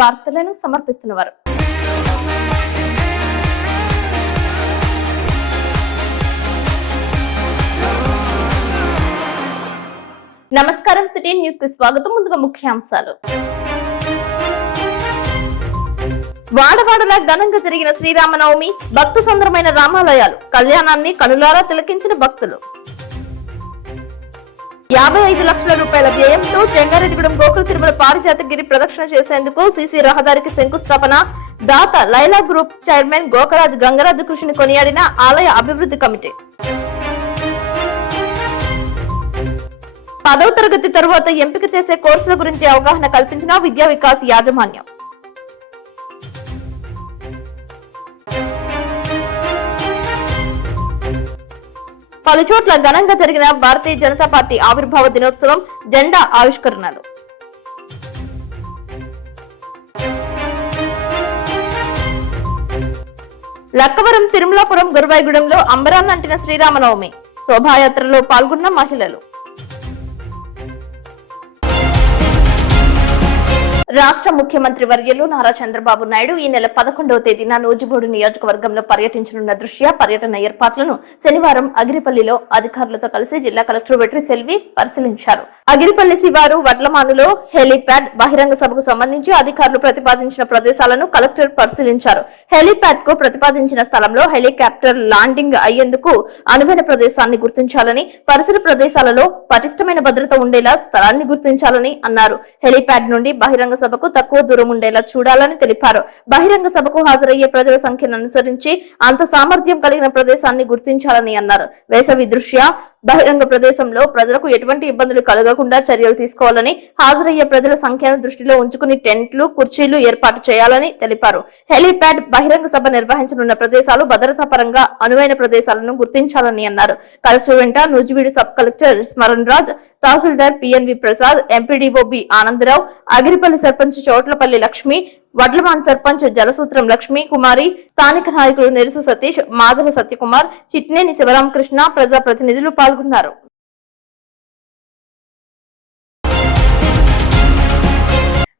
వార్తలను సమర్పిస్తున్నవారు నమస్కారం. City news కి స్వాగతం. ముందుగా ముఖ్యాంశాలు. వాడవాడలా ఘనంగా జరిగిన శ్రీరామనవమి, భక్త సంద్రమైన రామాలయాలు, కళ్యాణాన్ని కనులారా తిలకించిన భక్తులు. 55 లక్షల రూపాయల వ్యయంతో జంగారెడ్డిగూడెం గోకుల తిరుమల పారిజాత గిరి ప్రదక్షిణ చేసేందుకు సీసీ రహదారికి శంకుస్థాపన. దాత లైలా గ్రూప్ చైర్మన్ గోకరాజు గంగరాజు కృషిని కొనియాడిన ఆలయ అభివృద్ధి కమిటీ. 10వ తరగతి తరువాత ఎంపిక చేసే కోర్సుల గురించి అవగాహన కల్పించిన విద్యా వికాస్ యాజమాన్యం. పలుచోట్ల ఘనంగా జరిగిన భారతీయ జనతా పార్టీ ఆవిర్భావ దినోత్సవం, జెండా ఆవిష్కరణలు. లక్కవరం, తిరుమలాపురం, గురువాయిగూడెంలో అంబరాన్నంటిన శ్రీరామనవమి, శోభాయాత్రలో పాల్గొన్న మహిళలు. రాష్ట్ర ముఖ్యమంత్రి వర్యులు నారా చంద్రబాబు నాయుడు ఈ నెల 11వ తేదీన నూజివీడు నియోజకవర్గంలో పర్యటించనున్న దృష్ట్యా పర్యటన ఏర్పాట్లను శనివారం అగిరిపల్లిలో అధికారులతో కలిసి జిల్లా కలెక్టర్ వెట్రి సెల్వి పరిశీలించారు. అగిరిపల్లి శివారు వడ్లమానులో హెలీప్యాడ్ బహిరంగ సభకు సంబంధించి అధికారులు ప్రతిపాదించిన ప్రదేశాలను కలెక్టర్ పరిశీలించారు. హెలీప్యాడ్ కు ప్రతిపాదించిన స్థలంలో హెలికాప్టర్ ల్యాండింగ్ అయ్యేందుకు అనువైన ప్రదేశాన్ని గుర్తించాలని, పరిసర ప్రదేశాలలో పటిష్టమైన భద్రత ఉండేలా స్థలాన్ని గుర్తించాలని అన్నారు. హెలీప్యాడ్ నుండి బహిరంగ సభకు తక్కువ దూరం ఉండేలా చూడాలని తెలిపారు. బహిరంగ సభకు హాజరయ్యే ప్రజల సంఖ్యను అనుసరించి అంత సామర్థ్యం కలిగిన ప్రదేశాన్ని గుర్తించాలని అన్నారు. వేసవి దృష్ట్యా బహిరంగ ప్రదేశంలో ప్రజలకు ఎటువంటి ఇబ్బందులు కలగకుండా చర్యలు తీసుకోవాలని, హాజరయ్యే ప్రజల సంఖ్యను దృష్టిలో ఉంచుకుని టెంట్లు, కుర్చీలు ఏర్పాటు చేయాలని తెలిపారు. హెలీప్యాడ్ బహిరంగ సభ నిర్వహించనున్న ప్రదేశాలు భద్రతా పరంగా అనువైన ప్రదేశాలను గుర్తించాలని అన్నారు. కలెక్టర్ వెంట Nuzvid sub collector Smaran Raj, tahsildar PNV Prasad, MPDO B Anandarao, Agiripalli sarpanch Chotlapalli Lakshmi, Vadlaman sarpanch Jalasutram Lakshmi Kumari, స్థానిక నాయకులు నెరుసు సతీష్, మాధవ సత్యకుమార్, చిట్నేని శివరామకృష్ణ, ప్రజాప్రతినిధులు పాల్గొన్నారు.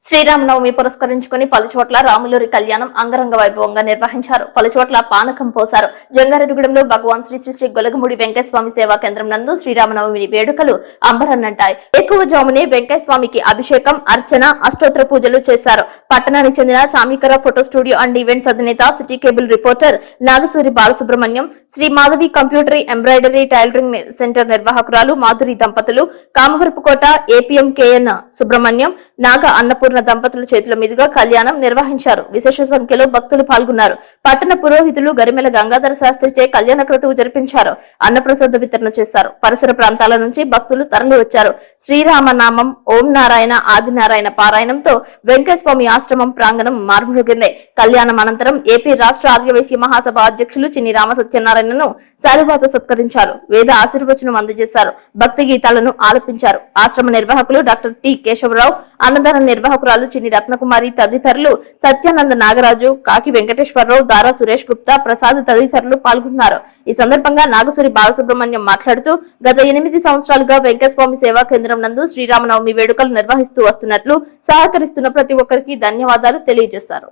శ్రీరామనవమి పురస్కరించుకుని పలుచోట్ల రాములూరి కళ్యాణం అంగరంగ వైభవంగా నిర్వహించారు. పలుచోట్ల పానకం పోశారు. జంగారెడ్డిగూడెంలో భగవాన్ శ్రీ శ్రీ శ్రీ గొలగముడి వెంకటస్వామి సేవా కేంద్రం నందు శ్రీరామనవమి వేడుకలు అంబరన్నంటాయి. ఎక్కువ జామునే వెంకటస్వామికి అభిషేకం, అర్చన, అష్టోత్తర పూజలు చేశారు. పట్టణానికి చెందిన Chamikara photo studio and events అధినేత, city cable reporter Nagasuri Balasubrahmanyam, Sri Madhavi computer embroidery tailoring centre నిర్వాహకురాలు మాధురి దంపతులు, కామవరపుకోట ఏపీఎం కేఎన్ సుబ్రహ్మణ్యం, నాగ అన్నపూర్ణ దంపతుల చేతుల మీదుగా కళ్యాణం నిర్వహించారు. విశేష సంఖ్యలో భక్తులు పాల్గొన్నారు. పట్టణ పురోహితులు గరిమెల గంగాధర శాస్త్రిచే కళ్యాణ క్రతువు జరిపించారు. అన్నప్రసాద వితరణ చేశారు. పరిసర ప్రాంతాల నుంచి భక్తులు తరలి వచ్చారు. శ్రీరామనామం, ఓం నారాయణ, ఆదినారాయణ పారాయణంతో వెంకటస్వామి ఆశ్రమం ప్రాంగణం మార్మోగింది. కళ్యాణం అనంతరం ఏపీ రాష్ట్ర ఆర్యవైశ్య మహాసభ అధ్యక్షులు చిన్ని రామ సత్యనారాయణను శాలువాత సత్కరించారు. వేద ఆశీర్వచనం అందజేశారు. భక్తి గీతాలను ఆలపించారు. ఆశ్రమ నిర్వాహకులు డాక్టర్ టి కేశవరావు, అన్నదాన నిర్వాహకురాలు చిన్ని రత్నకుమారి తదితరులు, సత్యానంద నాగరాజు, కాకి వెంకటేశ్వరరావు, దారా సురేష్ గుప్తా, ప్రసాద్ తదితరులు పాల్గొన్నారు. ఈ సందర్భంగా నాగసూరి బాలసుబ్రహ్మణ్యం మాట్లాడుతూ గత 8 సంవత్సరాలుగా వెంకటస్వామి సేవా కేంద్రం నందు శ్రీరామనవమి వేడుకలు నిర్వహిస్తూ వస్తున్నట్లు, సహకరిస్తున్న ప్రతి ఒక్కరికి ధన్యవాదాలు తెలియజేశారు.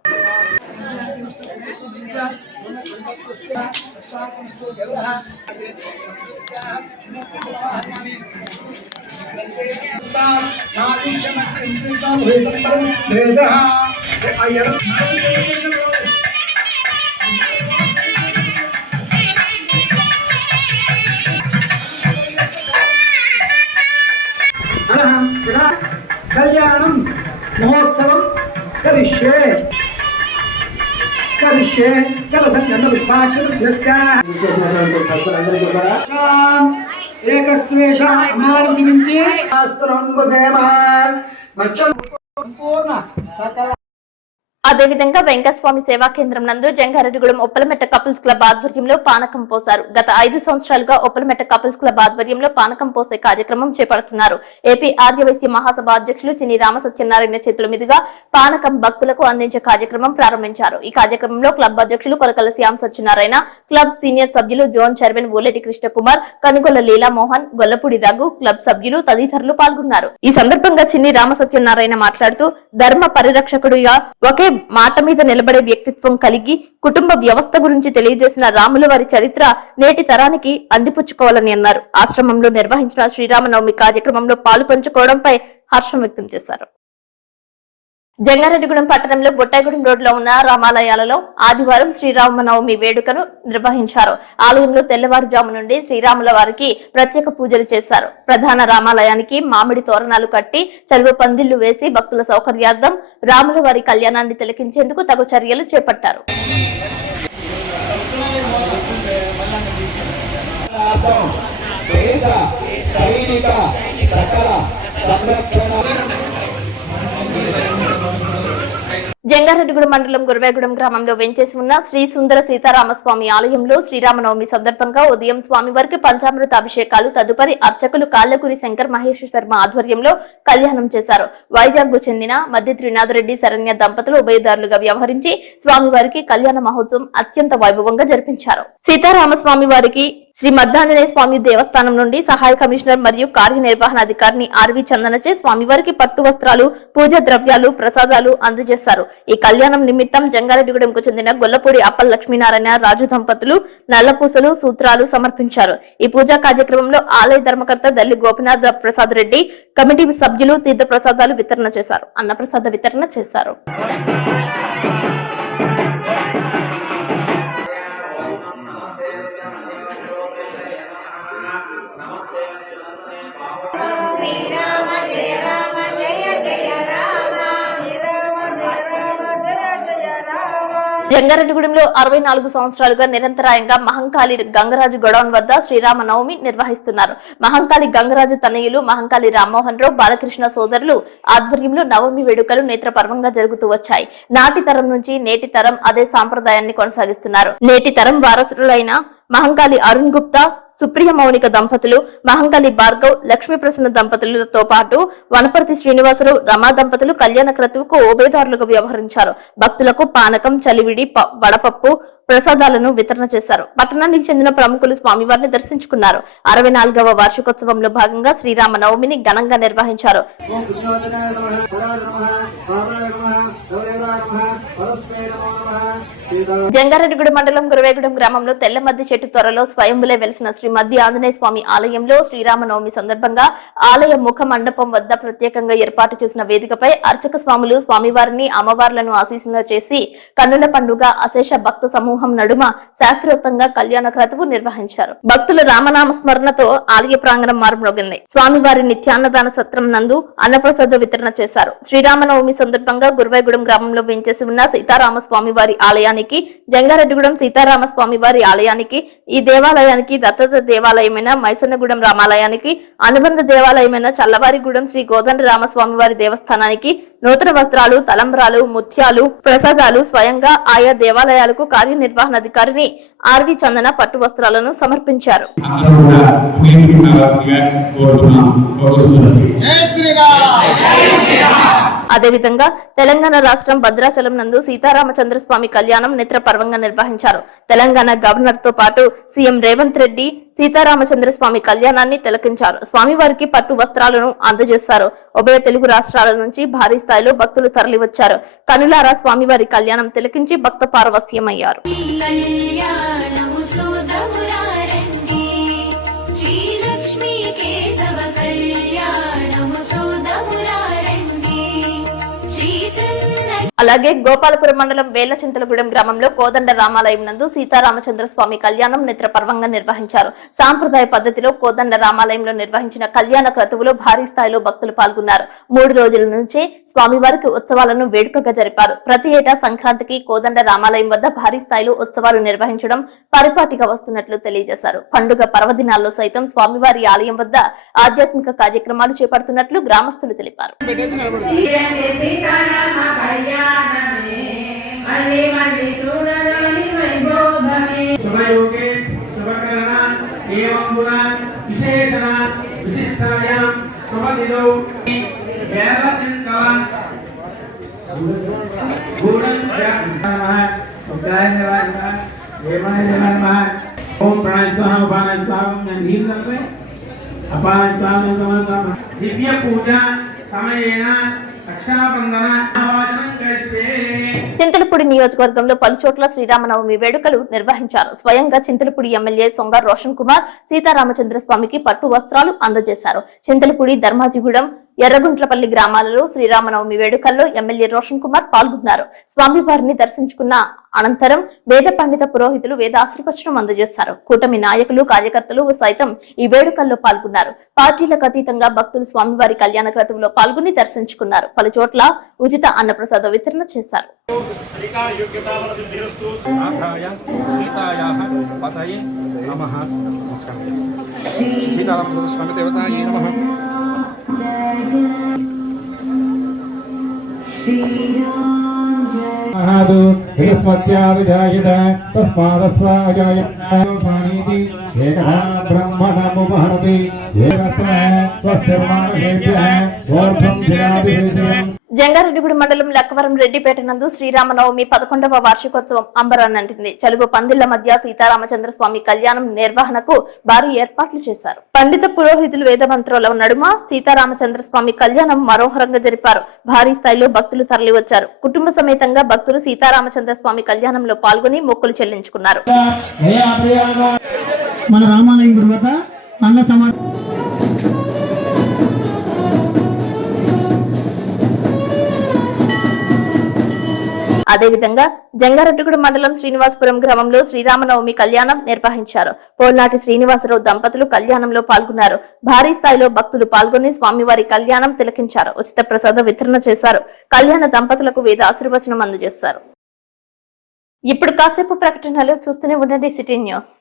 కళ్యాణం మహోత్సవం కరిష్యే కరిష్యే ఏకస్త్వేష అమారుతి నుంచి శాస్త్రం పూర్ణ సకల అదేవిధంగా వెంకటస్వామి సేవా కేంద్రం నందు జంగారెడ్డిగూడెం ఉప్పలమెట్ట కపుల్స్ క్లబ్ ఆధ్వర్యంలో పానకం పోశారు. గత 5 సంవత్సరాలుగా ఉప్పలమెట్ట కపుల్స్ క్లబ్ ఆధ్వర్యంలో పానకం పోసే కార్యక్రమం చేపడుతున్నారు. ఏపీ ఆర్యవైశ్య మహాసభ అధ్యక్షులు చిన్ని రామసత్యనారాయణ చేతుల మీదుగా పానకం భక్తులకు అందించే కార్యక్రమం ప్రారంభించారు. ఈ కార్యక్రమంలో క్లబ్ అధ్యక్షులు కొరకల శ్యామ్ సత్యనారాయణ, క్లబ్ సీనియర్ సభ్యులు zone chairman Uleti Krishnakumar, Kanugolla Leelamohan, Gollapudi Raghu, club సభ్యులు తదితరులు పాల్గొన్నారు. ఈ సందర్భంగా చిన్ని రామసత్యనారాయణ మాట్లాడుతూ ధర్మ పరిరక్షకుడిగా ఒకే మాట మీద నిలబడే వ్యక్తిత్వం కలిగి కుటుంబ వ్యవస్థ గురించి తెలియజేసిన రాముల వారి చరిత్ర నేటి తరానికి అందిపుచ్చుకోవాలని అన్నారు. ఆశ్రమంలో నిర్వహించిన శ్రీరామనవమి కార్యక్రమంలో పాలు పంచుకోవడంపై హర్షం వ్యక్తం చేశారు. జంగారెడ్డిగూడెం పట్టణంలో బొట్టాయిగూడెం రోడ్లో ఉన్న రామాలయాలలో ఆదివారం శ్రీరామనవమి వేడుకను నిర్వహించారు. ఆలయంలో తెల్లవారుజాము నుండి శ్రీరాముల వారికి ప్రత్యేక పూజలు చేశారు. ప్రధాన రామాలయానికి మామిడి తోరణాలు కట్టి చలువ పందిళ్లు వేసి భక్తుల సౌకర్యార్థం రాముల వారి కళ్యాణాన్ని తిలకించేందుకు తగు చర్యలు చేపట్టారు. జంగారెడ్డిగూడెం మండలం గురవేగూడెం గ్రామంలో వెంచేసి ఉన్న శ్రీ సుందర సీతారామస్వామి ఆలయంలో శ్రీరామనవమి సందర్భంగా ఉదయం స్వామివారికి పంచామృత అభిషేకాలు, తదుపరి అర్చకులు కాళ్లకూరి శంకర్ మహేష్ శర్మ ఆధ్వర్యంలో కళ్యాణం చేశారు. వైజాగ్ కు చెందిన మధ్య త్రినాథరెడ్డి శరణ్య దంపతులు ఉభయదారులుగా వ్యవహరించి స్వామివారికి కళ్యాణ మహోత్సవం అత్యంత వైభవంగా జరిపించారు. సీతారామస్వామి వారికి శ్రీ మద్దాంజనేయ స్వామి దేవస్థానం నుండి సహాయ కమిషనర్ మరియు కార్యనిర్వహణాధికారిని ఆర్వి చందనచే స్వామివారికి పట్టు వస్త్రాలు, పూజా ద్రవ్యాలు, ప్రసాదాలు అందజేశారు. ఈ కళ్యాణం నిమిత్తం జంగారెడ్డిగూడెంకు చెందిన గొల్లపూడి అప్పల్ లక్ష్మీనారాయణ రాజు దంపతులు నల్లపూసలు, సూత్రాలు సమర్పించారు. ఈ పూజా కార్యక్రమంలో ఆలయ ధర్మకర్త దల్లి గోపినాథ్ ప్రసాద్ రెడ్డి, కమిటీ సభ్యులు తీర్థ ప్రసాదాలు వితరణ చేశారు. అన్నప్రసాద వితరణ చేశారు. శ్రీరామ జయ రామ జయ జయ రామ, శ్రీరామ జయ రామ జయ జయ రామ. జంగారెడ్డిగూడెంలో 64 సంవత్సరాలుగా నిరంతరాయంగా మహంకాళి గంగరాజు గొడౌన్ వద్ద శ్రీరామనవమి నిర్వహిస్తున్నారు. మహంకాళి గంగరాజు తనయులు మహంకాళి రామ్మోహన్ రావు, బాలకృష్ణ సోదరులు ఆధ్వర్యంలో నవమి వేడుకలు నేత్రపర్వంగా జరుగుతూ వచ్చాయి. నాటి తరం నుంచి నేటి తరం అదే సాంప్రదాయాన్ని కొనసాగిస్తున్నారు. నేటి తరం వారసులైన మహంకాళి అరుణ్ గుప్తా, సుప్రియ మౌనిక దంపతులు, మహంకాళి భార్గవ్, లక్ష్మీ ప్రసన్న దంపతులతో పాటు వనపర్తి శ్రీనివాసరావు, రమా దంపతులు కళ్యాణ క్రతువుకు ఉభయదారులుగా వ్యవహరించారు. భక్తులకు పానకం, చలివిడి, వడపప్పు, ప్రసాదాలను వితరణ చేశారు. పట్టణానికి చెందిన ప్రముఖులు స్వామివారిని దర్శించుకున్నారు. 64వ వార్షికోత్సవంలో భాగంగా శ్రీరామనవమిని ఘనంగా నిర్వహించారు. జంగారెడ్డిగూడెం మండలం గురవేగూడెం గ్రామంలో తెల్లమద్ది చెట్టు త్వరలో స్వయంబులే వెలిసిన శ్రీ మద్ది ఆంజనేయ స్వామి ఆలయంలో శ్రీరామనవమి సందర్భంగా ఆలయ ముఖ మండపం వద్ద ప్రత్యేకంగా ఏర్పాటు చేసిన వేదికపై అర్చక స్వాములు స్వామివారిని, అమ్మవార్లను ఆశీస్సులు చేసి కన్నుల పండుగ అశేష భక్త సమూహం నడుమ శాస్త్రోక్తంగా కళ్యాణ క్రతువు నిర్వహించారు. భక్తుల రామనామ స్మరణతో ఆలయ ప్రాంగణం మారుమ్రోగింది. స్వామివారి నిత్యాన్నదాన సత్రం నందు అన్నప్రసాద వితరణ చేశారు. శ్రీరామనవమి సందర్భంగా గురవేగూడెం గ్రామంలో వెంచేసి ఉన్న సీతారామ స్వామి వారి ఆలయానికి, జంగారెడ్డిగూడెం సీతారామ స్వామి వారి ఆలయానికి, ఈ దేవాలయానికి దత్తత దేవాలయమైన మైసన్నగూడెం రామాలయానికి, అనుబంధ దేవాలయమైన చల్లవారిగూడెం శ్రీ కోదండ రామస్వామి వారి దేవస్థానానికి నూతన వస్త్రాలు, తలంబ్రాలు, ముత్యాలు, ప్రసాదాలు స్వయంగా ఆయా దేవాలయాలకు కార్యనిర్వహణాధికారిని ఆర్వి చందన పట్టు వస్త్రాలను సమర్పించారు. అదేవిధంగా తెలంగాణ రాష్ట్రం భద్రాచలం నందు సీతారామచంద్ర స్వామి కళ్యాణం నేత్రపర్వంగా నిర్వహించారు. తెలంగాణ గవర్నర్ తో పాటు సీఎం రేవంత్ రెడ్డి సీతారామచంద్ర స్వామి కళ్యాణాన్ని తిలకించారు. స్వామివారికి పట్టు వస్త్రాలను అందజేశారు. ఉభయ తెలుగు రాష్ట్రాల నుంచి భారీ స్థాయిలో భక్తులు తరలివచ్చారు. కనులారా స్వామివారి కళ్యాణం తిలకించి భక్త పారవస్యమయ్యారు. అలాగే గోపాలపురం మండలం వేలచింతలగూడెం గ్రామంలో కోదండ రామాలయం నందు సీతారామచంద్ర స్వామి కళ్యాణం నేత్రపర్వంగా నిర్వహించారు. సాంప్రదాయ పద్ధతిలో కోదండ రామాలయంలో నిర్వహించిన కళ్యాణ క్రతువులో భారీ స్థాయిలో భక్తులు పాల్గొన్నారు. 3 రోజుల నుంచే స్వామివారికి ఉత్సవాలను వేడుకగా జరిపారు. ప్రతి ఏటా సంక్రాంతికి కోదండ రామాలయం వద్ద భారీ స్థాయిలో ఉత్సవాలు నిర్వహించడం పరిపాటిగా వస్తున్నట్లు తెలియజేశారు. పండుగ పర్వదినాల్లో సైతం స్వామివారి ఆలయం వద్ద ఆధ్యాత్మిక కార్యక్రమాలు చేపడుతున్నట్లు గ్రామస్తులు తెలిపారు. మళ్ళీ మళ్ళీ చూడలేని వైభోగమే శుభయోగే శుభకరణ ఏవం గుణ విశేషణ విశిష్టాయాం శుభదినౌ వేదచింతవ గూఢం నమః ఉగ్రాయ నమః దేవాయ నమః ఓం ప్రాణాయ స్వాహ ఉపానాయ స్వాహ నేను నీళ్ళు కలిపి అపానాయ స్వాహ దివ్య పూజ సమయేన రక్షాబంధన ఆవాహనం కరిష్యే. చింతలపూడి నియోజకవర్గంలో పలు చోట్ల శ్రీరామనవమి వేడుకలు నిర్వహించారు. స్వయంగా చింతలపూడి ఎమ్మెల్యే సొంగ రోషన్ కుమార్ సీతారామచంద్ర స్వామికి పట్టు వస్త్రాలు అందజేశారు. చింతలపూడి ధర్మాజిగూడెం ఎర్రగుంట్లపల్లి గ్రామాలలో శ్రీరామనవమి వేడుకల్లో ఎమ్మెల్యే రోషన్ కుమార్ పాల్గొన్నారు. స్వామివారిని దర్శించుకున్న అనంతరం వేద పండిత పురోహితులు వేదాశీర్వచనం అందజేశారు. కూటమి నాయకులు కార్యకర్తలు సైతం ఈ వేడుకల్లో పాల్గొన్నారు. పార్టీలకు అతీతంగా భక్తులు స్వామివారి కళ్యాణ క్రతువులో పాల్గొని దర్శించుకున్నారు. పలు చోట్ల ఉచిత అన్నప్రసాద వితరణ చేశారు. बृहस्पत्यादिजायत तस्मादस्वाजायति एकः ब्रह्मणमुपहरति एकस्य स्वस्तिर्मानुषेभ्यः ऊर्ध्वं धिरादिविजयम्. జంగారెడ్డిగూడెం మండలం లక్కవరం రెడ్డిపేట నందు శ్రీరామనవమి 11వ వార్షికోత్సవం అంబరాన్నంటింది. చలువ పందిళ్ల మధ్య సీతారామచంద్ర స్వామి కళ్యాణం నిర్వహణకు భారీ ఏర్పాట్లు చేశారు. పండిత పురోహితులు వేదమంత్రాల నడుమ సీతారామచంద్ర స్వామి కళ్యాణం మనోహరంగా జరిపారు. భారీ స్థాయిలో భక్తులు తరలివచ్చారు. కుటుంబ సమేతంగా భక్తులు సీతారామచంద్ర స్వామి కళ్యాణంలో పాల్గొని మొక్కులు చెల్లించుకున్నారు. మన రామాలయం తర్వాత అన్న సమా అదేవిధంగా జంగారెడ్డిగూడెం మండలం శ్రీనివాసపురం గ్రామంలో శ్రీరామనవమి కళ్యాణం నిర్వహించారు. పోల్నాటి శ్రీనివాసరావు దంపతులు కళ్యాణంలో పాల్గొన్నారు. భారీ స్థాయిలో భక్తులు పాల్గొని స్వామివారి కళ్యాణం తిలకించారు. ఉచిత ప్రసాద వితరణ చేశారు. కళ్యాణ దంపతులకు వేద ఆశీర్వచనం అందజేశారు. ఇప్పుడు కాసేపు ప్రకటనలు చూస్తూనే ఉండండి city news.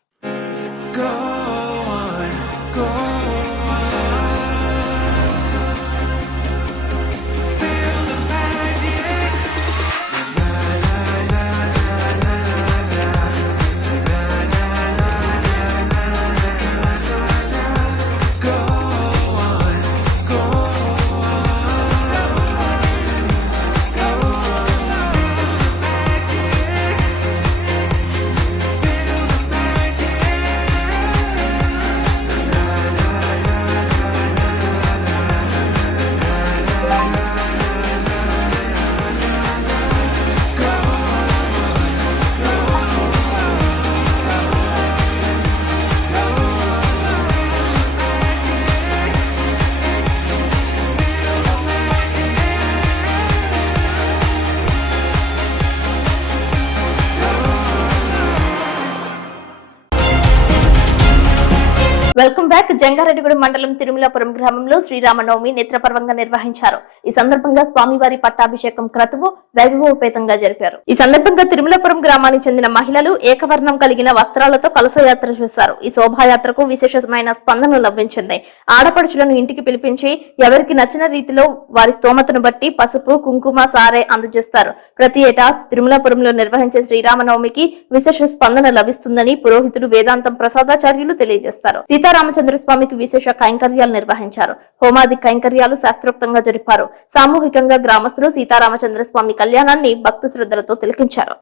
Welcome back. Jangareddygudem మండలం తిరుమలాపురం గ్రామంలో శ్రీరామనవమి నేత్రపర్వంగా నిర్వహించారు. ఈ సందర్భంగా స్వామివారి పట్టాభిషేకం క్రతువు వైభవోపేతంగా జరిపారు. ఈ సందర్భంగా తిరుమలాపురం గ్రామానికి చెందిన మహిళలు ఏకవర్ణం కలిగిన వస్త్రాలతో కలశయాత్ర చేశారు. ఈ శోభాయాత్రకు విశేషమైన స్పందన లభించింది. ఆడపడుచులను ఇంటికి పిలిపించి ఎవరికి నచ్చిన రీతిలో వారి స్తోమతను బట్టి పసుపు, కుంకుమ, సారే అందజేస్తారు. ప్రతి ఏటా తిరుమలాపురంలో నిర్వహించే శ్రీరామనవమికి విశేష స్పందన లభిస్తుందని పురోహితులు వేదాంతం ప్రసాదాచార్యులు తెలియజేస్తారు. సీతారామచంద్ర స్వామికి విశేష కైంకర్యాలు నిర్వహించారు. హోమాది కైంకర్యాలు శాస్త్రోక్తంగా జరిపారు. సామూహికంగా గ్రామస్తులు సీతారామచంద్ర స్వామి కళ్యాణాన్ని భక్తి శ్రద్ధలతో తిలకించారు.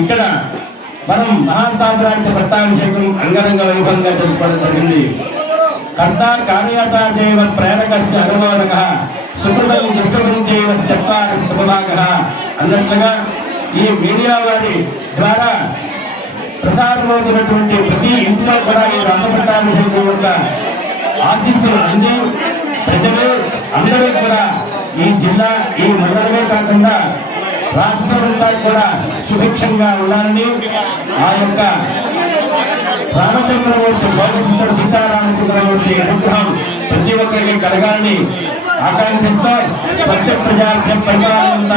ఇక్కడ మనం మహాసామ్రాజ్య పట్టాభిషేకం అంగరంగ వైభవంగా జరుపుకోవడం జరిగింది. కర్త కార్యత దేవ ప్రేరకస్య అనుమోదక సుకృతం దుష్టం చత్వారి సమభాగ అన్నట్లుగా ఈ మీడియా వారి ద్వారా ప్రసాదమవుతున్నటువంటి ప్రతి ఇంట్లో కూడా ఈ రామపట్టాభిషేకం యొక్క ఆశీస్సులు అంది ప్రజలు అందరూ కూడా ఈ జిల్లా ఈ మండలమే కాకుండా రాష్ట్రమంతా కూడా సుభిక్షంగా ఉండాలని ఆ యొక్క రామచంద్రమూర్తి భోగసుందర సీతారామచంద్రమూర్తి అనుగ్రహం ప్రతి ఒక్కరికి కలగాలని ఆకాంక్షిస్తూ స్వచ్ఛ ప్రజాభ్యం పరిపాలన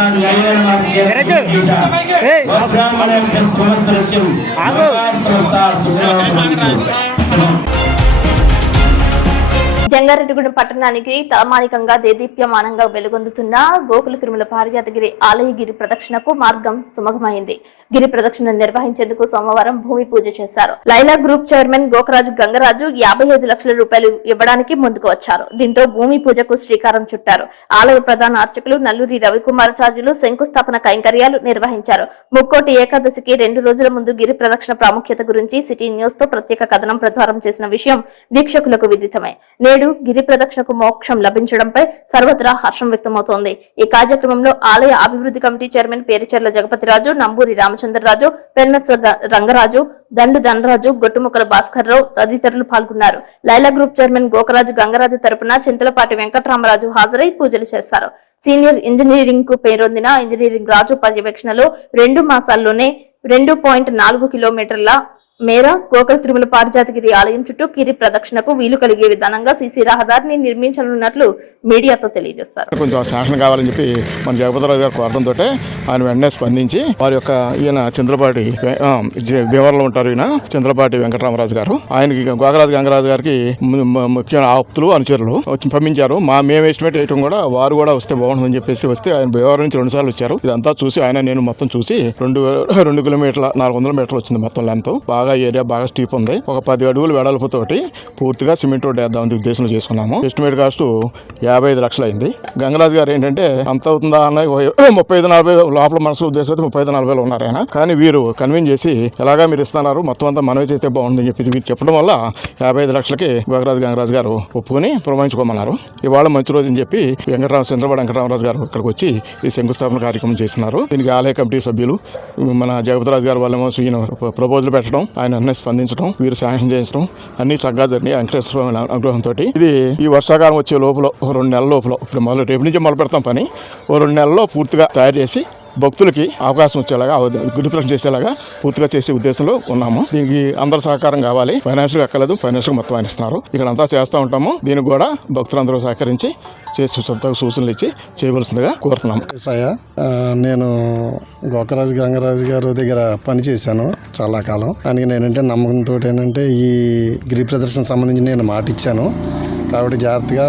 జంగారెడ్డిగూడెం పట్టణానికి తలమానికంగా దేదీప్యమానంగా వెలుగొందుతున్న గోకుల తిరుమల పారిజాతగిరి ఆలయ గిరి ప్రదక్షిణకు మార్గం సుమగమైంది. గిరి ప్రదక్షిణ నిర్వహించేందుకు సోమవారం భూమి పూజ చేశారు. లైలా గ్రూప్ చైర్మన్ గోకరాజు గంగరాజు 55 లక్షల రూపాయలు ఇవ్వడానికి ముందుకు వచ్చారు. దీంతో భూమి పూజకు శ్రీకారం చుట్టారు. ఆలయ ప్రధాన అర్చకులు నల్లూరి రవికుమారాచార్యులు శంకుస్థాపన కైంకర్యాలు నిర్వహించారు. ముక్కోటి ఏకాదశికి 2 రోజుల ముందు గిరి ప్రదక్షిణ ప్రాముఖ్యత గురించి సిటీ న్యూస్ తో ప్రత్యేక కథనం ప్రచారం చేసిన విషయం వీక్షకులకు విదితమే. నేడు గిరి ప్రదక్షిణకు మోక్షం లభించడంపై సర్వత్రా హర్షం వ్యక్తమవుతోంది. ఈ కార్యక్రమంలో ఆలయ అభివృద్ధి కమిటీ చైర్మన్ పేరుచెర్ల జగపతిరాజు, నంబూరి రామచంద్రరాజు, పెన్నచ్చ రంగరాజు, దండు ధనరాజు, గొట్టుముక్కల భాస్కర్ రావు తదితరులు పాల్గొన్నారు. లైలా గ్రూప్ చైర్మన్ గోకరాజు గంగరాజు తరపున చింతలపాటి వెంకటరామరాజు హాజరై పూజలు చేశారు. సీనియర్ ఇంజనీరింగ్ కు పేరొందిన ఇంజనీరింగ్ రాజు పర్యవేక్షణలో 2 మాసాల్లోనే 2.4 కిలోమీటర్ల మేర గోకుల తిరుమల పారిజాతగిరి ఆలయం చుట్టూ గిరి ప్రదక్షిణకు వీలు కలిగే విధానంగా సీసీ రహదారిని నిర్మించనున్నట్లు మీడియాతో తెలియజేస్తారు. కొంచెం శాసనం కావాలని చెప్పి మన జగపతిరాజు గారు కోరడంతో ఆయన వెంటనే స్పందించి వారి యొక్క ఈయన చంద్రపాటి భీమవరంలో ఉంటారు. ఈయన చంద్రపాటి వెంకటరామరాజు గారు ఆయనకి గోకరాజు గంగరాజు గారికి ముఖ్యమైన ఆప్తులు అనుచరులు వచ్చి పంపించారు. మేము ఎస్టిమేట్ వేయడం కూడా వారు కూడా వస్తే బాగుంటుందని చెప్పేసి వస్తే ఆయన భీమవరం నుంచి 2 సార్లు వచ్చారు. ఇదంతా చూసి ఆయన నేను మొత్తం చూసి 2 కిలోమీటర్ల 400 మీటర్లు వచ్చింది మొత్తం లెంత్. బాగా ఏరియా బాగా స్టీప్ ఉంది. ఒక 10 అడుగులు వెడల్పుతోటి పూర్తిగా సిమెంట్ రోడ్ వేద్దామని ఉద్దేశంలో చేసుకున్నాము. ఎస్టిమేట్ కాస్ట్ 55 లక్షలు అయింది. గంగరాజు గారు ఏంటంటే అంత అవుతుందా అన్న 35-40 లోపల మనసు ఉద్దేశం 35-40 ఉన్నారు ఆయన. కానీ వీరు కన్విన్స్ చేసి ఎలాగా మీరు ఇస్తున్నారు మొత్తం అంతా మనమే చేస్తే బాగుందని చెప్పి మీరు చెప్పడం వల్ల 55 లక్షలకి గంగరాజు గారు ఒప్పుకొని పురమాయించుకోమన్నారు. ఇవాళ మంచి రోజు అని చెప్పి చంద్రబాబు వెంకటరామరాజు గారు ఇక్కడికి వచ్చి ఈ శంకుస్థాపన కార్యక్రమం చేస్తున్నారు. దీనికి ఆలయ కమిటీ సభ్యులు మన జగపతిరాజు గారు వాళ్ళేమో ప్రపోజల్ పెట్టడం, ఆయన అన్నీ స్పందించడం, వీరు శాంక్షన్ చేయించడం అన్ని చక్కగా జరిగినాయి వెంకటేశ్వర స్వామి అనుగ్రహంతో. ఇది ఈ వర్షాకాలం వచ్చే లోపల 2 నెలల లోపల ఇప్పుడు రేపు నుంచి మొదలు పెడతాం పని. 2 నెలల్లో పూర్తిగా తయారు చేసి భక్తులకి అవకాశం వచ్చేలాగా గురిప్రదక్షిణ చేసేలాగా పూర్తిగా చేసే ఉద్దేశంలో ఉన్నాము. దీనికి అందరూ సహకారం కావాలి. ఫైనాన్షియల్ ఎక్కలేదు, ఫైనాన్షియల్ మొత్తం ఆయన ఇస్తున్నారు. ఇక్కడ అంతా చేస్తూ ఉంటాము. దీనికి కూడా భక్తులందరూ సహకరించి చేసి సూచనలు ఇచ్చి చేయవలసిందిగా కోరుతున్నాము. నేను గోకరాజు గంగరాజు గారి దగ్గర పనిచేశాను చాలా కాలం. అని నేనంటే నమ్మకంతో ఏంటంటే ఈ గిరి ప్రదర్శన సంబంధించి నేను మాట ఇచ్చాను. కాబట్టి జాగ్రత్తగా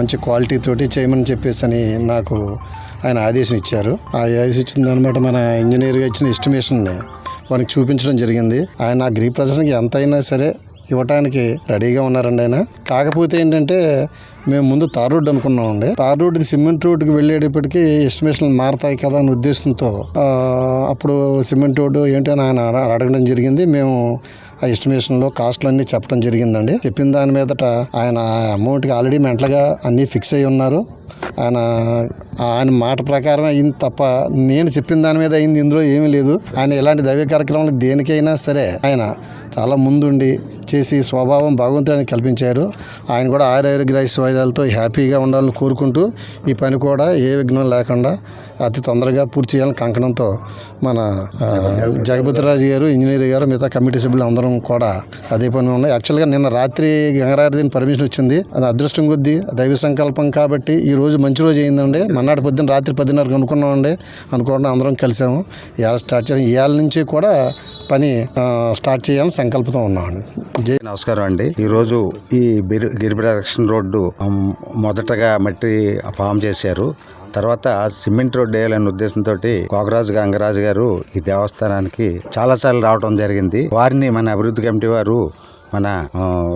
మంచి క్వాలిటీ తోటి చేయమని చెప్పేసి అని నాకు ఆయన ఆదేశం ఇచ్చారు. ఆ ఆదేశం ఇచ్చిన అనమాట మన ఇంజనీర్గా ఇచ్చిన ఎస్టిమేషన్ని వానికి చూపించడం జరిగింది. ఆయన ఆ గిరి ప్రదర్శనకి ఎంత అయినా సరే ఇవ్వటానికి రెడీగా ఉన్నారండి ఆయన. కాకపోతే ఏంటంటే మేము ముందు తార్ రోడ్డు అనుకున్నామండి. తార్ రోడ్డు సిమెంట్ రోడ్డుకి వెళ్ళేటప్పటికి ఎస్టిమేషన్లు మారతాయి కదా అనే ఉద్దేశంతో అప్పుడు సిమెంట్ రోడ్డు ఏంటి అని ఆయన అడగడం జరిగింది. మేము ఆ ఎస్టిమేషన్లో కాస్ట్లు అన్నీ చెప్పడం జరిగిందండి. చెప్పిన దాని మీదట ఆయన అమౌంట్కి ఆల్రెడీ మెంటల్గా అన్నీ ఫిక్స్ అయి ఉన్నారు. ఆయన మాట ప్రకారం అయింది తప్ప నేను చెప్పిన దాని మీద అయింది ఇందులో ఏమీ లేదు. ఆయన ఇలాంటి దైవ కార్యక్రమాలకు దేనికైనా సరే ఆయన చాలా ముందుండి చేసి స్వభావం భగవంతుడిని కల్పించారు. ఆయన కూడా ఆరోగ్యశ్వర్యాలతో హ్యాపీగా ఉండాలని కోరుకుంటూ ఈ పని కూడా ఏ విఘ్నం లేకుండా అతి తొందరగా పూర్తి చేయాలని కంకణంతో మన జగపతిరాజు గారు, ఇంజనీర్ గారు, మిగతా కమిటీ సభ్యులు అందరం కూడా అదే పని ఉన్నాయి. యాక్చువల్గా నిన్న రాత్రి గంగరాజు పర్మిషన్ వచ్చింది. అది అదృష్టం కొద్దీ దైవ సంకల్పం కాబట్టి ఈ రోజు మంచి రోజు అయిందండి. మన్నాడు పొద్దున్న రాత్రి 10:30 అనుకున్నామండి. అనుకోవడం అందరం కలిసాము. ఇవాళ స్టార్ట్ చేసాం. ఇవాళ నుంచి కూడా పని స్టార్ట్ చేయాలని సంకల్పంతో ఉన్నామండి. నమస్కారం అండి. ఈరోజు ఈ గిరి ప్రదక్షిణ రోడ్డు మొదటగా మట్టి ఫామ్ చేశారు. తర్వాత సిమెంట్ రోడ్డు వేయాలనే ఉద్దేశంతో గోకరాజు గంగరాజు గారు ఈ దేవస్థానానికి చాలాసార్లు రావడం జరిగింది. వారిని మన అభివృద్ధి కమిటీ వారు, మన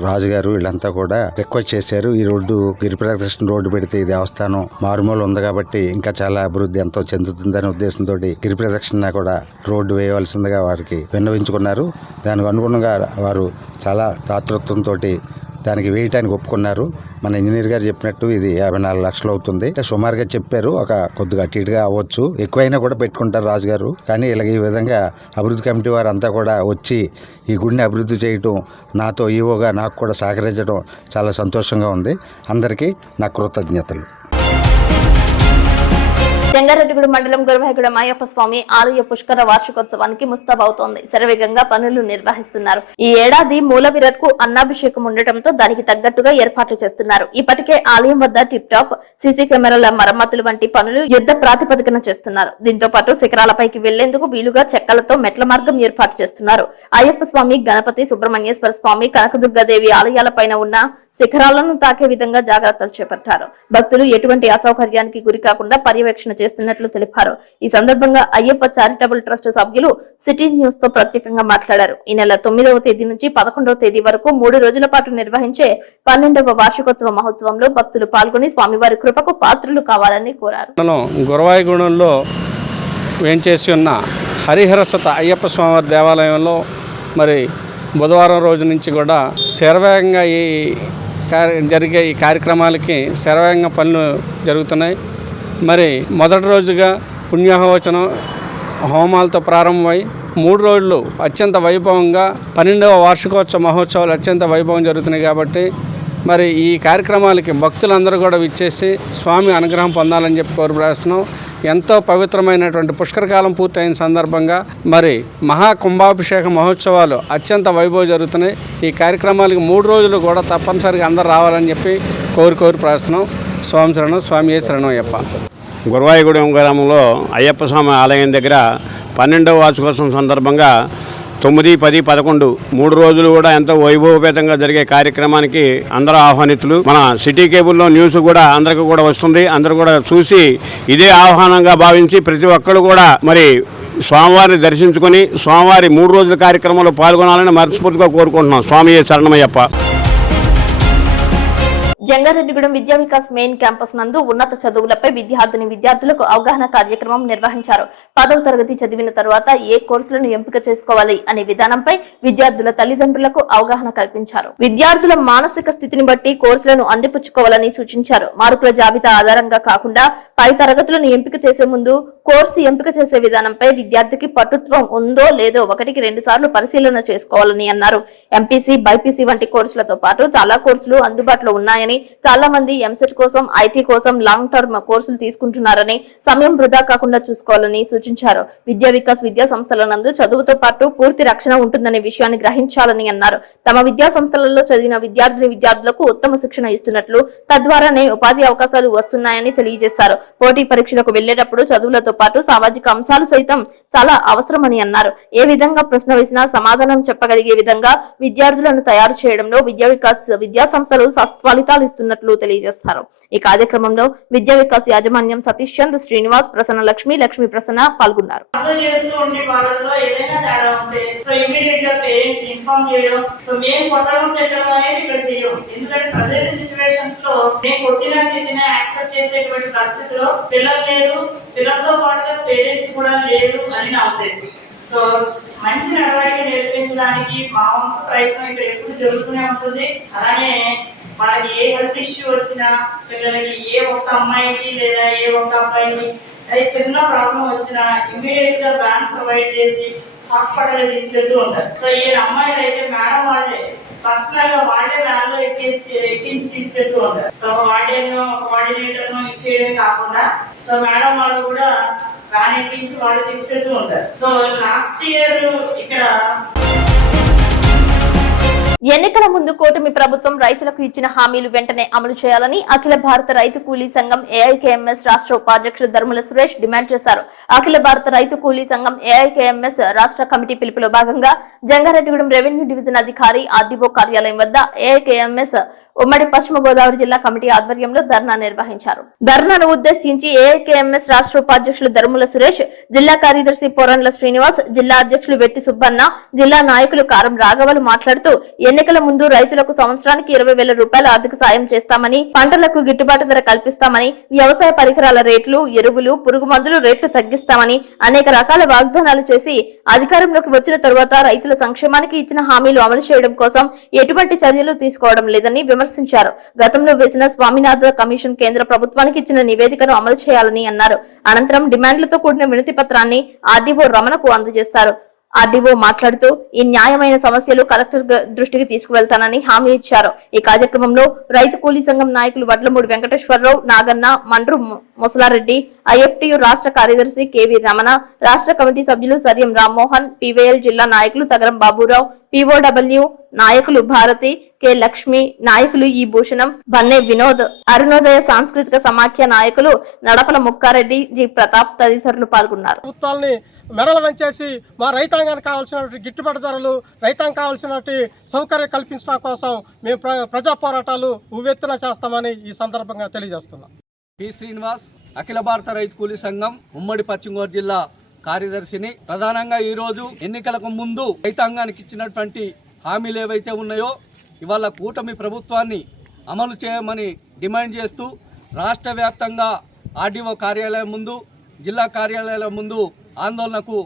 రాజుగారు వీళ్ళంతా కూడా రిక్వెస్ట్ చేశారు. ఈ రోడ్డు గిరి ప్రదక్షిణ రోడ్డు పెడితే ఈ దేవస్థానం మారుమూల ఉంది కాబట్టి ఇంకా చాలా అభివృద్ధి ఎంతో చెందుతుందనే ఉద్దేశంతో గిరి ప్రదక్షిణ కూడా రోడ్డు వేయవలసిందిగా వారికి విన్నవించుకున్నారు. దానికి అనుగుణంగా వారు చాలా దాతృత్వంతో దానికి వేయటానికి ఒప్పుకున్నారు. మన ఇంజనీర్ గారు చెప్పినట్టు ఇది 54 లక్షలు అవుతుంది. సుమారుగా చెప్పారు. ఒక కొద్దిగా అటు ఇటుగా అవ్వచ్చు, ఎక్కువైనా కూడా పెట్టుకుంటారు రాజుగారు. కానీ ఇలాగ ఈ విధంగా అభివృద్ధి కమిటీ వారు అంతా కూడా వచ్చి ఈ గుడిని అభివృద్ధి చేయటం, నాతో ఈవోగా నాకు కూడా సహకరించడం చాలా సంతోషంగా ఉంది. అందరికీ నా కృతజ్ఞతలు. జంగారెడ్డిగూడెం మండలం గురవాయగూడెం అయ్యప్ప స్వామి ఆలయ పుష్కర వార్షికోత్సవానికి ముస్తాబవుతోంది. శరవేగంగా పనులు నిర్వహిస్తున్నారు. ఈ ఏడాది మూల విరాట్ కు అన్నాభిషేకం ఉండటంతో దానికి తగ్గట్టుగా ఏర్పాట్లు చేస్తున్నారు. ఇప్పటికే ఆలయం వద్ద టిప్ టాప్ సీసీ కెమెరాల మరమ్మతులు వంటి పనులు యుద్ధ ప్రాతిపదికన చేస్తున్నారు. దీంతో పాటు శిఖరాలపైకి వెళ్లేందుకు వీలుగా చెక్కలతో మెట్ల మార్గం ఏర్పాటు చేస్తున్నారు. అయ్యప్ప స్వామి, గణపతి, సుబ్రహ్మణ్యేశ్వర స్వామి, కనకదుర్గాదేవి ఆలయాలపైన ఉన్న శిఖరాలను తాకే విధంగా జాగ్రత్తలు చేపట్టారు. భక్తులు ఎటువంటి అసౌకర్యానికి గురి కాకుండా పర్యవేక్షణ చేస్తున్నట్లు తెలిపారు. ఈ సందర్భంగా అయ్యప్ప చారిటబుల్ ట్రస్ట్ సభ్యులు సిటీ న్యూస్ తో ప్రత్యేకంగా మాట్లాడారు. ఈ నెల 9వ తేదీ నుంచి 11వ తేదీ వరకు 3 రోజుల పాటు నిర్వహించే 12వ వార్షికోత్సవ మహోత్సవంలో భక్తులు పాల్గొని స్వామివారి కృపకు పాత్రులు కావాలని కోరారు. గురవాయిగూడెంలో వేంచేసి ఉన్న హరిహరసుత అయ్యప్ప స్వామివారి దేవాలయంలో మరి బుధవారం రోజు నుంచి కూడా శరవేగంగా జరిగే ఈ కార్యక్రమాలకి శరవేగంగా పనులు జరుగుతున్నాయి. మరి మొదటి రోజుగా పుణ్యాహవచనం హోమాలతో ప్రారంభమై 3 రోజులు అత్యంత వైభవంగా 12వ వార్షికోత్సవ మహోత్సవాలు అత్యంత వైభవం జరుగుతున్నాయి. కాబట్టి మరి ఈ కార్యక్రమాలకి భక్తులందరూ కూడా విచ్చేసి స్వామి అనుగ్రహం పొందాలని చెప్పి కోరుతున్నాం. ఎంతో పవిత్రమైనటువంటి పుష్కరకాలం పూర్తయిన సందర్భంగా మరి మహాకుంభాభిషేక మహోత్సవాలు అత్యంత వైభవం జరుగుతున్నాయి. ఈ కార్యక్రమాలకి 3 రోజులు కూడా తప్పనిసరిగా అందరూ రావాలని చెప్పి కోరి ప్రార్థిస్తున్నాం. స్వామి శరణం, స్వామి శరణం అయ్యప్ప. గురవాయిగూడెం గ్రామంలో అయ్యప్ప స్వామి ఆలయం దగ్గర 12వ వార్షికోత్సవం సందర్భంగా 9, 10, 11 3 రోజులు కూడా ఎంతో వైభవపేతంగా జరిగే కార్యక్రమానికి అందరూ ఆహ్వానితులు. మన సిటీ కేబుల్లో న్యూస్ కూడా అందరికీ కూడా వస్తుంది. అందరూ కూడా చూసి ఇదే ఆహ్వానంగా భావించి ప్రతి ఒక్కరు కూడా మరి స్వామివారిని దర్శించుకొని స్వామివారి 3 రోజుల కార్యక్రమంలో పాల్గొనాలని మనస్ఫూర్తిగా కోరుకుంటున్నాం. స్వామి శరణమయ్యప్ప. జంగారెడ్డిగూడెం విద్యా వికాస్ మెయిన్ క్యాంపస్ నందు ఉన్నత చదువులపై విద్యార్థులకు అవగాహన కార్యక్రమం నిర్వహించారు. 10వ తరగతి చదివిన తరువాత ఏ కోర్సులను ఎంపిక చేసుకోవాలి అనే విధానంపై విద్యార్థుల తల్లిదండ్రులకు అవగాహన కల్పించారు. విద్యార్థుల మానసిక స్థితిని బట్టి కోర్సులను అందిపుచ్చుకోవాలని సూచించారు. మార్కుల జాబితా ఆధారంగా కాకుండా పై తరగతులను ఎంపిక చేసే ముందు కోర్సు ఎంపిక చేసే విధానంపై విద్యార్థికి పటుత్వం ఉందో లేదో 1కి 2 సార్లు పరిశీలన చేసుకోవాలని అన్నారు. ఎంపీసీ, బైపీసీ వంటి కోర్సులతో పాటు చాలా కోర్సులు అందుబాటులో ఉన్నాయని, చాలా మంది ఎంసెట్ కోసం, ఐటీ కోసం లాంగ్ టర్మ్ కోర్సులు తీసుకుంటున్నారని, సమయం వృధా కాకుండా చూసుకోవాలని సూచించారు. విద్యా వికాస్ విద్యా సంస్థల నందు చదువుతో పాటు పూర్తి రక్షణ ఉంటుందనే విషయాన్ని గ్రహించాలని అన్నారు. తమ విద్యా సంస్థలలో చదివిన విద్యార్థులకు ఉత్తమ శిక్షణ ఇస్తున్నట్లు, తద్వారానే ఉపాధి అవకాశాలు వస్తున్నాయని తెలియజేశారు. పోటీ పరీక్షలకు వెళ్లేటప్పుడు చదువులతో పాటు సామాజిక అంశాలు సైతం చాలా అవసరమని అన్నారు. ఏ విధంగా ప్రశ్న వేసినా సమాధానం చెప్పగలిగే విధంగా విద్యార్థులను తయారు చేయడంలో విద్యా వికాస్ విద్యా సంస్థలు సత్ఫలితాలు ఇస్తున్నట్లు తెలియజేస్తారు. ఈ కార్యక్రమంలో విద్యా వికాస్ యాజమాన్యం సతీష్ చంద్, శ్రీనివాస్, ప్రసన్న లక్ష్మి ప్రసన్న పాల్గొన్నారు. పరిస్థితిలో పిల్లలు లేరు, పిల్లలతో పాటుగా పేరెంట్స్ కూడా లేరు అని నా ఉద్దేశం. సో మంచి నడవడిక నేర్పించడానికి మా వంతు ప్రయత్నం ఇక్కడ ఎప్పుడు జరుగుతూనే ఉంటుంది. అలానే వాళ్ళకి ఏ హెల్త్ ఇష్యూ వచ్చినా, పిల్లలకి ఏ ఒక్క అమ్మాయికి లేదా ఏ ఒక్క అబ్బాయికి అది చిన్న ప్రాబ్లం వచ్చినా ఇమీడియట్ గా వ్యాన్ ప్రొవైడ్ చేసి హాస్పిటల్ తీసుకెళ్తూ ఉంటారు. సో ఈ అమ్మాయిలు అయితే మేడం వాళ్ళే పర్సనల్ గా వాళ్ళే వ్యాన్ లో ఎక్కించి తీసుకెళ్తూ ఉంటారు. సో వాళ్ళేనో కోఆర్డినేటర్ ఇచ్చేయడం కాకుండా సో మేడం వాళ్ళు కూడా వ్యాన్ ఎక్కించి వాళ్ళు తీసుకెళ్తూ ఉంటారు. సో లాస్ట్ ఇయర్ ఇక్కడ ఎన్నికల ముందు కూటమి ప్రభుత్వం రైతులకు ఇచ్చిన హామీలు వెంటనే అమలు చేయాలని అఖిల భారత రైతు కూలీ సంఘం ఏఐకేఎంఎస్ రాష్ట్ర ఉపాధ్యక్షుడు ధర్ముల సురేష్ డిమాండ్ చేశారు. అఖిల భారత రైతు కూలీ సంఘం ఏఐకేఎంఎస్ రాష్ట్ర కమిటీ పిలుపులో భాగంగా జంగారెడ్డిగూడెం రెవెన్యూ డివిజన్ అధికారి ఆర్డీఓ కార్యాలయం వద్ద ఏఐకేఎంఎస్ ఉమ్మడి పశ్చిమ గోదావరి జిల్లా కమిటీ ఆధ్వర్యంలో ధర్నా నిర్వహించారు. ధర్నాను ఉద్దేశించి ఏఐకేఎంఎస్ రాష్ట్ర ఉపాధ్యక్షులు ధర్ముల సురేష్, జిల్లా కార్యదర్శి పోరండ్ల శ్రీనివాస్, జిల్లా అధ్యక్షులు వెట్టి సుబ్బన్న, జిల్లా నాయకులు కారం రాఘవలు మాట్లాడుతూ ఎన్నికల ముందు రైతులకు సంవత్సరానికి 20,000 రూపాయల ఆర్థిక సాయం చేస్తామని, పంటలకు గిట్టుబాటు ధర కల్పిస్తామని, వ్యవసాయ పరికరాల రేట్లు, ఎరువులు, పురుగు మందులు రేట్లు తగ్గిస్తామని అనేక రకాల వాగ్దానాలు చేసి అధికారంలోకి వచ్చిన తరువాత రైతుల సంక్షేమానికి ఇచ్చిన హామీలు అమలు చేయడం కోసం ఎటువంటి చర్యలు తీసుకోవడం లేదని విమర్శించారు. గతంలో వేసిన స్వామినాథన్ కమిషన్ కేంద్ర ప్రభుత్వానికి ఇచ్చిన నివేదికను అమలు చేయాలని అన్నారు. అనంతరం డిమాండ్లతో కూడిన వినతి పత్రాన్ని ఆర్డీఓ రమణకు అందజేస్తారు. ఆర్డీఓ మాట్లాడుతూ ఈ న్యాయమైన సమస్యలు కలెక్టర్ దృష్టికి తీసుకువెళ్తానని హామీ ఇచ్చారు. ఈ కార్యక్రమంలో రైతు కూలీ సంఘం నాయకులు వడ్లమూడి వెంకటేశ్వరరావు, నాగన్న, మండ్రు ముసలారెడ్డి, ఐఎఫ్టియు రాష్ట్ర కార్యదర్శి కేవీ రమణ, రాష్ట్ర కమిటీ సభ్యులు సర్యం రామ్మోహన్, పీవీఎల్ జిల్లా నాయకులు తగరం బాబురావు, పిఓడబ్ల్యూ నాయకులు భారతి, కె లక్ష్మి, నాయకులు ఈ భూషణం, బన్నే వినోద్, అరుణోదయ సాంస్కృతిక సమాఖ్య నాయకులు నడపల ముక్కారెడ్డి, జి ప్రతాప్ తదితరులు పాల్గొన్నారు. ప్రభుత్వాలని మెడలు వంచేసి మా రైతాంగానికి కావాల్సినటువంటి గిట్టుబాటు ధరలు, రైతాంగం కావాల్సినటువంటి సౌకర్యం కల్పించడం కోసం మేము ప్రజా పోరాటాలు ఉవ్వెత్తున చేస్తామని ఈ సందర్భంగా తెలియజేస్తున్నాం. పి శ్రీనివాస్, అఖిల భారత రైతు కూలీ సంఘం ఉమ్మడి పశ్చిమ గోదావరి జిల్లా కార్యదర్శిని. ప్రధానంగా ఈరోజు ఎన్నికలకు ముందు రైతాంగానికి ఇచ్చినటువంటి హామీలు ఏవైతే ఉన్నాయో ఇవాళ కూటమి ప్రభుత్వాన్ని అమలు చేయమని డిమాండ్ చేస్తూ రాష్ట్ర వ్యాప్తంగా ఆర్డీఓ కార్యాలయం ముందు, జిల్లా కార్యాలయాల ముందు ఆందోళనకు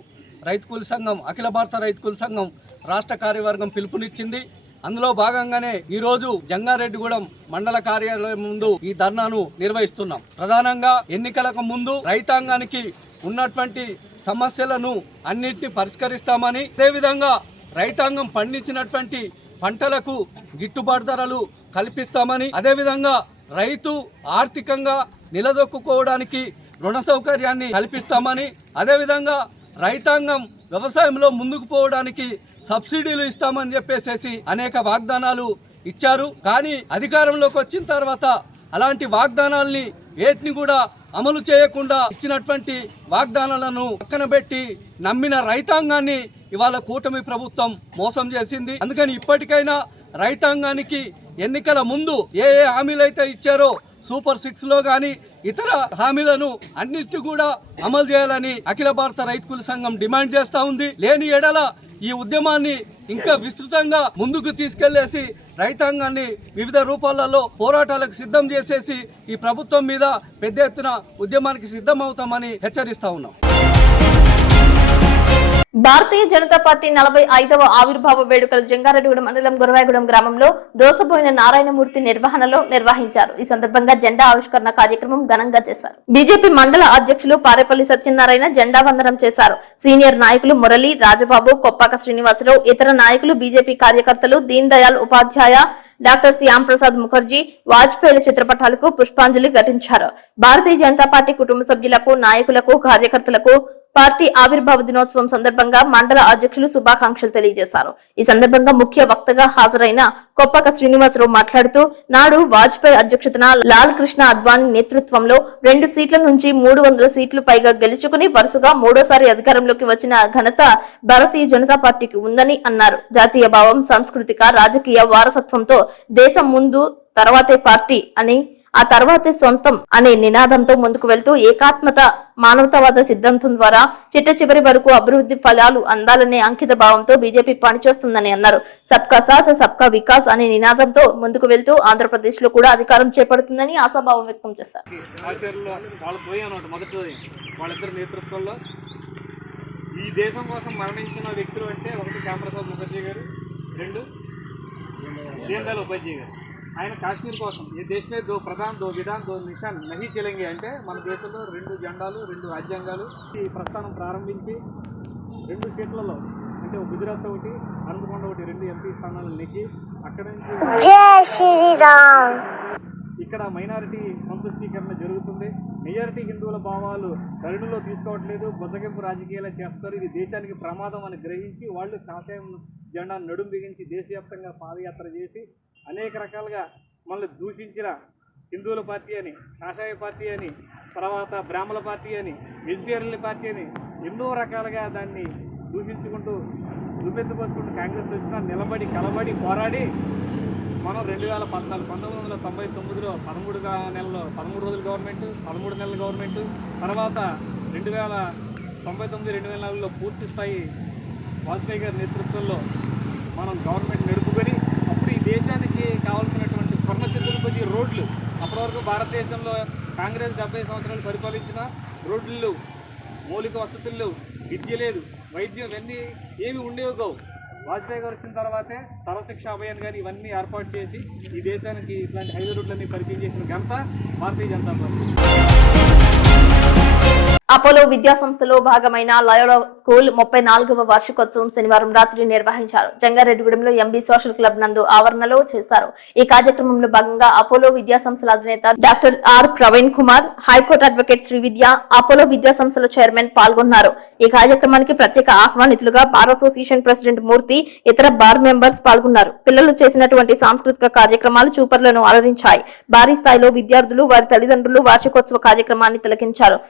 రైతు కూలీ సంఘం, అఖిల భారత రైతు కూలీ సంఘం రాష్ట్ర కార్యవర్గం పిలుపునిచ్చింది. అందులో భాగంగానే ఈరోజు జంగారెడ్డిగూడెం మండల కార్యాలయం ముందు ఈ ధర్నాను నిర్వహిస్తున్నాం. ప్రధానంగా ఎన్నికలకు ముందు రైతాంగానికి ఉన్నటువంటి సమస్యలను అన్నింటినీ పరిష్కరిస్తామని, అదేవిధంగా రైతాంగం పండించినటువంటి పంటలకు గిట్టుబాటు ధరలు కల్పిస్తామని, అదేవిధంగా రైతు ఆర్థికంగా నిలదొక్కుకోవడానికి రుణ సౌకర్యాన్ని కల్పిస్తామని, అదేవిధంగా రైతాంగం వ్యవసాయంలో ముందుకు పోవడానికి సబ్సిడీలు ఇస్తామని చెప్పేసి అనేక వాగ్దానాలు ఇచ్చారు. కానీ అధికారంలోకి వచ్చిన తర్వాత అలాంటి వాగ్దానాల్ని వేటిని కూడా అమలు చేయకుండా ఇచ్చినటువంటి వాగ్దానాలను పక్కన పెట్టి నమ్మిన రైతాంగాన్ని ఇవాళ కూటమి ప్రభుత్వం మోసం చేసింది. అందుకని ఇప్పటికైనా రైతాంగానికి ఎన్నికల ముందు ఏ హామీలు అయితే ఇచ్చారో సూపర్ 6లో కానీ ఇతర హామీలను అన్నిటి కూడా అమలు చేయాలని అఖిల భారత రైతు కూలీ సంఘం డిమాండ్ చేస్తూ ఉంది. లేని ఎడల ఈ ఉద్యమాన్ని ఇంకా విస్తృతంగా ముందుకు తీసుకెళ్లేసి రైతాంగాన్ని వివిధ రూపాలలో పోరాటాలకు సిద్ధం చేసేసి ఈ ప్రభుత్వం మీద పెద్ద ఎత్తున ఉద్యమానికి సిద్ధమవుతామని హెచ్చరిస్తా ఉన్నాం. భారతీయ జనతా పార్టీ 45వ ఆవిర్భావ వేడుకలు జంగారెడ్డిగూడెం మండలం గురవాయగూడెం గ్రామంలో దోసబోయిన నారాయణమూర్తి నిర్వహించారు. ఈ సందర్భంగా జెండా ఆవిష్కరణ కార్యక్రమం ఘనంగా చేశారు. బీజేపీ మండల అధ్యక్షులు పారేపల్లి సత్యనారాయణ జెండా వందనం చేశారు. సీనియర్ నాయకులు మురళి, రాజబాబు, కొప్పాక శ్రీనివాసరావు, ఇతర నాయకులు, బీజేపీ కార్యకర్తలు దీన్ దయాళ్ ఉపాధ్యాయ, డాక్టర్ శ్యామ్ ప్రసాద్ ముఖర్జీ, వాజ్పేయి చిత్రపటాలకు పుష్పాంజలి ఘటించారు. భారతీయ జనతా పార్టీ కుటుంబ సభ్యులకు, నాయకులకు, కార్యకర్తలకు పార్టీ ఆవిర్భావ దినోత్సవం సందర్భంగా మండల అధ్యక్షులు శుభాకాంక్షలు తెలియజేశారు. ఈ సందర్భంగా ముఖ్య వక్తగా హాజరైన కొప్పక శ్రీనివాసరావు మాట్లాడుతూ, నాడు వాజ్పేయి అధ్యక్షతన లాల్ కృష్ణ అద్వానీ నేతృత్వంలో 2 సీట్ల నుంచి 300 సీట్లు పైగా గెలుచుకుని వరుసగా 3వ అధికారంలోకి వచ్చిన ఘనత భారతీయ జనతా పార్టీకి ఉందని అన్నారు. జాతీయ భావం, సాంస్కృతిక, రాజకీయ వారసత్వంతో దేశం ముందు, తర్వాతే పార్టీ అని, ఆ తర్వాతే సొంతం అనే నినాదంతో ముందుకు వెళ్తూ ఏకాత్మత, మానవతావాద సిద్ధాంతం ద్వారా చిట్ట చివరి వరకు అభివృద్ధి ఫలాలు అందాలనే అంకిత భావంతో బీజేపీ పనిచేస్తుందని అన్నారు. సబ్కా సాథ్ సబ్కా వికాస్ అనే నినాదంతో ముందుకు వెళ్తూ ఆంధ్రప్రదేశ్ లో కూడా అధికారం చేపడుతుందని ఆశాభావం వ్యక్తం చేశారు. వాళ్ళిద్దరి నేతృత్వంలో ఈ దేశం కోసం మరణించిన వ్యక్తులు అంటే ఒకటి శ్యామప్రసాద్ ముఖర్జీ గారు, 2 దీన్ దయాళ్ ఉపాధ్యాయ గారు. ఆయన కాశ్మీర్ కోసం ఈ దేశ మే 2 ప్రధాన్ 2 విధాన్ 2 నిషాన్ నహీ చెలంగే అంటే మన దేశంలో 2 జెండాలు 2 రాజ్యాంగాలు ఈ ప్రస్థానం ప్రారంభించి 2 సీట్లలో అంటే గుజరాత్ ఒకటి, హన్మకొండ ఒకటి, 2 ఎంపీ స్థానాలు నెగ్గి అక్కడి నుంచి ఇక్కడ మైనారిటీ సంతుష్టీకరణ జరుగుతుంది. మెజారిటీ హిందువుల భావాలు పరిగణలో తీసుకోవట్లేదు, బుద్ధగింపు రాజకీయాలు చేస్తారు. ఇది దేశానికి ప్రమాదం అని గ్రహించి వాళ్ళు కాషాయం జెండాను నడుం బిగించి దేశవ్యాప్తంగా పాదయాత్ర చేసి అనేక రకాలుగా మనల్ని దూషించిన హిందువుల పార్టీ అని, కాషాయ పార్టీ అని, తర్వాత బ్రాహ్మణ పార్టీ అని, వెజిటేరియన్ పార్టీ అని ఎన్నో రకాలుగా దాన్ని దూషించుకుంటూ దుమ్మెత్తుపోసుకుంటూ కాంగ్రెస్ వచ్చినా నిలబడి కలబడి పోరాడి మనం 2014 1999లో 13 రోజుల గవర్నమెంట్, 13 నెలల గవర్నమెంట్, తర్వాత 2099 2004లో పూర్తి స్థాయి వాజ్పేయి గారి నేతృత్వంలో మనం గవర్నమెంట్ నడుపుకొని అప్పుడు ఈ దేశానికి కావాల్సినటువంటి స్వర్ణ చతుర్భుజి రోడ్లు, అప్పటి వరకు భారతదేశంలో కాంగ్రెస్ 70 సంవత్సరాలు పరిపాలించిన రోడ్లు, మౌలిక వసతులు, విద్య లేదు, వైద్యం, ఇవన్నీ ఏమి ఉండేవి కావు. వాజ్పేయి గారు వచ్చిన తర్వాతే సర్వశిక్ష అభియాన్ గారు ఇవన్నీ ఏర్పాటు చేసి ఈ దేశానికి ఇట్లాంటి 5 రోడ్లన్నీ పరిచయం చేసిన ఘనత భారతీయ జనతా పార్టీ. అపోలో విద్యా సంస్థలో భాగమైన లయోలా స్కూల్ 34వ వార్షికోత్సవం శనివారం రాత్రి నిర్వహించారు. జంగారెడ్డిగూడెంలో ఎంబీ సోషల్ క్లబ్ నందు ఆవరణలో చేశారు. ఈ కార్యక్రమంలో భాగంగా అపోలో విద్యా సంస్థల అధినేత doctor R Praveen Kumar, high court advocate Shri Vidya, Apollo విద్యా సంస్థల చైర్మన్ పాల్గొన్నారు. ఈ కార్యక్రమానికి ప్రత్యేక ఆహ్వానితులుగా బార్ అసోసియేషన్ ప్రెసిడెంట్ మూర్తి, ఇతర బార్ మెంబర్స్ పాల్గొన్నారు. పిల్లలు చేసినటువంటి సాంస్కృతిక కార్యక్రమాలు చూపర్లను అలరించాయి. భారీ స్థాయిలో విద్యార్థులు, వారి తల్లిదండ్రులు వార్షికోత్సవ కార్యక్రమాన్ని తిలకించారు.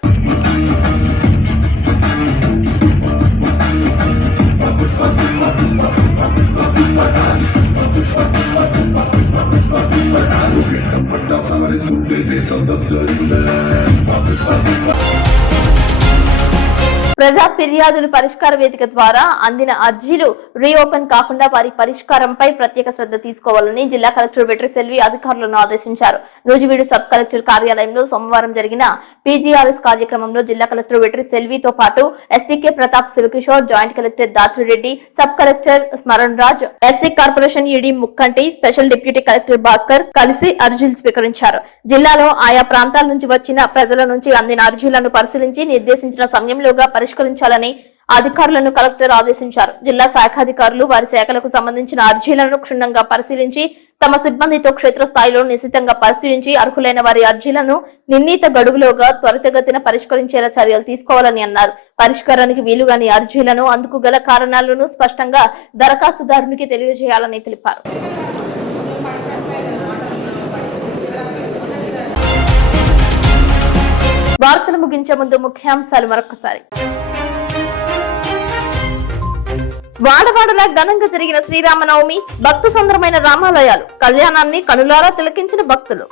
ప్రజా ఫిర్యాదులు పరిష్కార వేదిక ద్వారా అందిన అర్జీలు రీఓపెన్ కాకుండా వారి పరిష్కారంపై ప్రత్యేక శ్రద్ధ తీసుకోవాలని జిల్లా కలెక్టర్ వెట్రి సెల్వి అధికారులను ఆదేశించారు. నూజివీడు సబ్ కలెక్టర్ కార్యాలయంలో సోమవారం జరిగిన పీజీఆర్ఎస్ కార్యక్రమంలో జిల్లా కలెక్టర్ వెట్రి సెల్వితో పాటు ఎస్పీకే Pratap Shiva Kishore, joint collector Dhatri Reddy, sub collector Smaran Raj, SC corporation ED ముక్కంటి, స్పెషల్ డిప్యూటీ కలెక్టర్ భాస్కర్ కలిసి అర్జీలు స్వీకరించారు. జిల్లాలో ఆయా ప్రాంతాల నుంచి వచ్చిన ప్రజల నుంచి అందిన అర్జీలను పరిశీలించి నిర్దేశించిన సమయంలోగా పరిష్కరించాలని అధికారులను కలెక్టర్ ఆదేశించారు. జిల్లా శాఖాధికారులు వారి శాఖలకు సంబంధించిన అర్జీలను క్షుణ్ణంగా పరిశీలించి తమ సిబ్బందితో క్షేత్రస్థాయిలో నిశితంగా పరిశీలించి అర్హులైన వారి అర్జీలను నిర్ణీత గడువులోగా త్వరితగతిన పరిష్కరించేలా చర్యలు తీసుకోవాలని అన్నారు. పరిష్కారానికి వీలుగాని అర్జీలను, అందుకు గల కారణాలను స్పష్టంగా దరఖాస్తుదారునికి తెలియజేయాలని తెలిపారు. వార్తలు ముగించే ముందు ముఖ్యాంశాలు మరొకసారి. వాడవాడలా ఘనంగా జరిగిన శ్రీరామనవమి, భక్త సంద్రమైన రామాలయాలు, కళ్యాణాన్ని కనులారా తిలకించిన భక్తులు.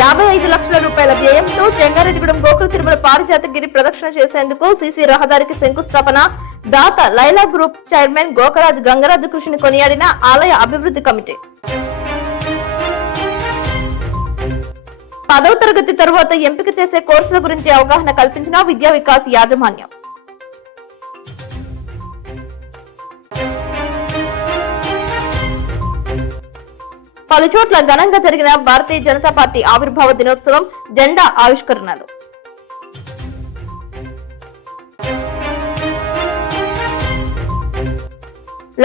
55 లక్షల రూపాయల వ్యయంతో జంగారెడ్డిగూడెం గోకుల తిరుమల పారిజాత గిరి ప్రదక్షిణ చేసేందుకు సీసీ రహదారికి శంకుస్థాపన. దాత లైలా గ్రూప్ చైర్మన్ గోకరాజు గంగరాజు కృషిని కొనియాడిన ఆలయ అభివృద్ధి కమిటీ. 10వ తరగతి తరువాత ఎంపిక చేసే కోర్సుల గురించి అవగాహన కల్పించిన విద్యా వికాస్ యాజమాన్యం. పలుచోట్ల ఘనంగా జరిగిన భారతీయ జనతా పార్టీ ఆవిర్భావ దినోత్సవం, జెండా ఆవిష్కరణలు.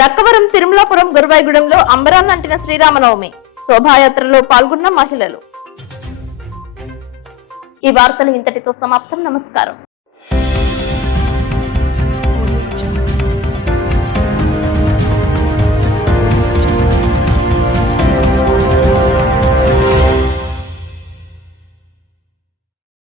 లక్కవరం, తిరుమలాపురం, గురువాయిగూడెంలో అంబరాన్నంటిన శ్రీరామనవమి, శోభాయాత్రలో పాల్గొన్న మహిళలు. ఈ వార్తలు ఇంతటితో సమాప్తం. నమస్కారం.